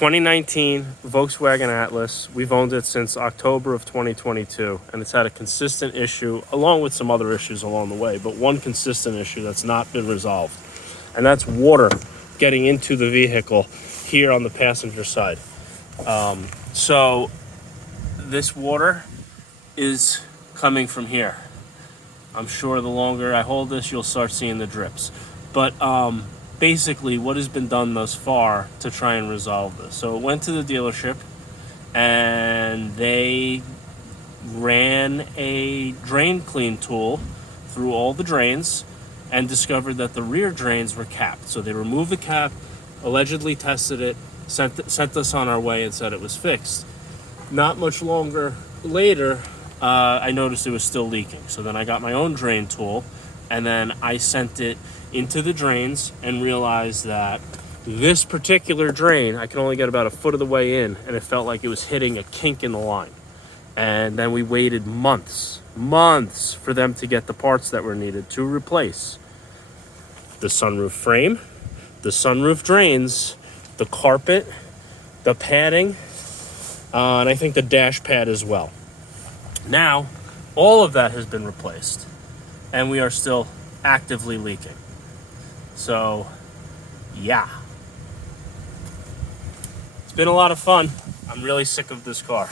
2019 Volkswagen Atlas. We've owned it since October of 2022, and it's had a consistent issue, along with some other issues along the way, but one consistent issue that's not been resolved, and that's water getting into the vehicle here on the passenger side. So this water is coming from here. I'm sure the longer I hold this, you'll start seeing the drips. But basically what has been done thus far to try and resolve this. So it went to the dealership and they ran a drain clean tool through all the drains and discovered that the rear drains were capped. So they removed the cap, allegedly tested it, sent us on our way and said it was fixed. Not much longer later, I noticed it was still leaking. So then I got my own drain tool and then I sent it into the drains and realized that this particular drain, I could only get about a foot of the way in, and it felt like it was hitting a kink in the line. And then we waited months for them to get the parts that were needed to replace the sunroof frame, the sunroof drains, the carpet, the padding, and I think the dash pad as well. Now, all of that has been replaced, and we are still actively leaking. So, yeah. It's been a lot of fun. I'm really sick of this car.